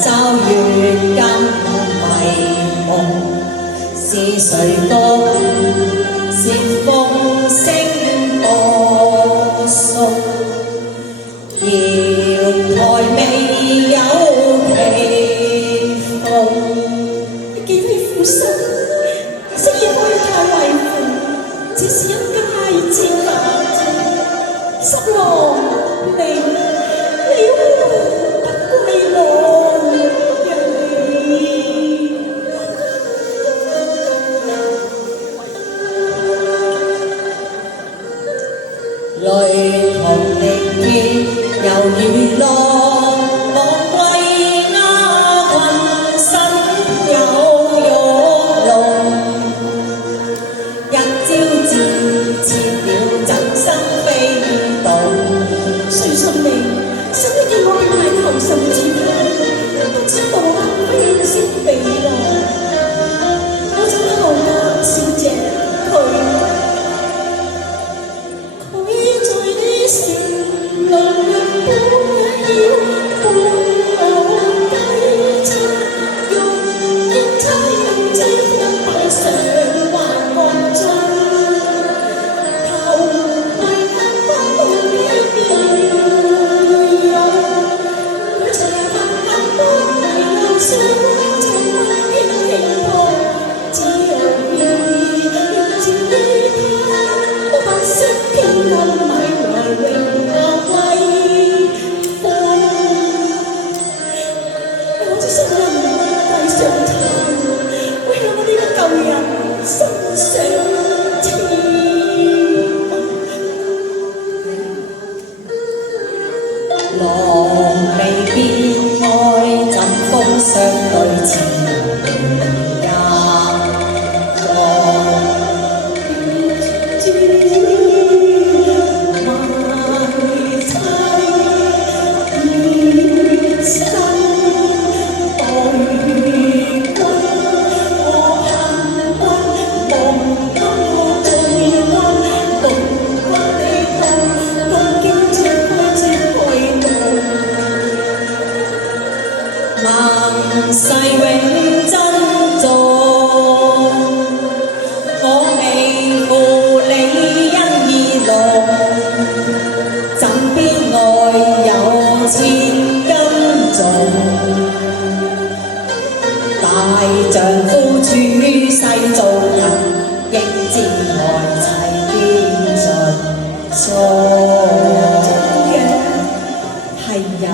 找月間迷夢，是誰歌是風聲播送，瑤台未有奇逢。幾位父親，雖然開太為父，只是一介之法，十郎你不歸來雷同力竭猶如浪，我歸鴉雲身有玉龍，一朝自切了怎生飛動。誰信你？信你見我並非頭上之花，不知道飛先飛浪。我找得路家小姐，佢在呢城來日半要半路雞叉，用差用制服擺上還惡盡，頭為眼光到呢邊。狼未變愛怎風相對前也世永珍重，我未負你恩義濃，枕邊愛有千斤重，大丈夫處世做人，應知愛齊見盡忠。係呀。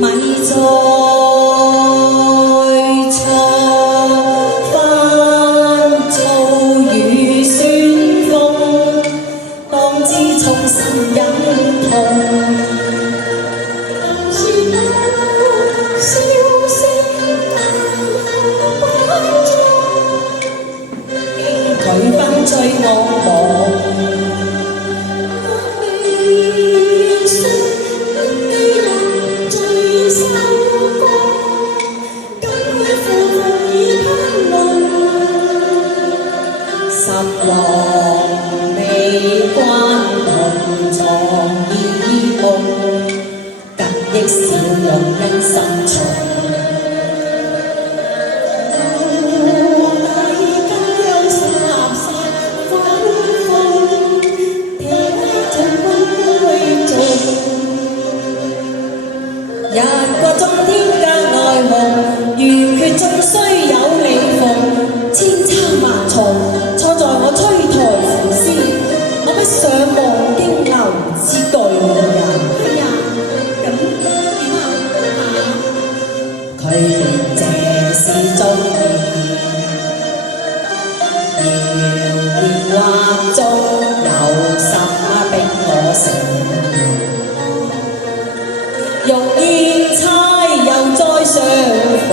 咪再錯翻粗語宣風，當知衷心忍痛。佢奔追我夢。十郎未關同床異夢，近益笑容因心重。日過中天加愛紅，圓缺終須有你逢。千差萬錯，錯在我推台扶絲，我不想望經流之巨人。係呀，咁點啊？佢便這是中意，遙言畫中有心逼我成。欲言猜又再相逢，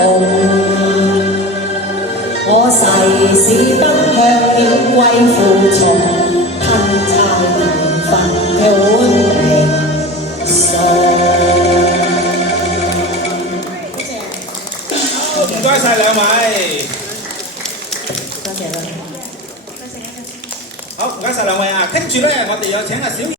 我誓死不向顯貴負從，吞差緣分判命數。唔該曬兩位。多謝啦。多謝。好，唔該晒兩位啊！跟住咧，我哋有請阿小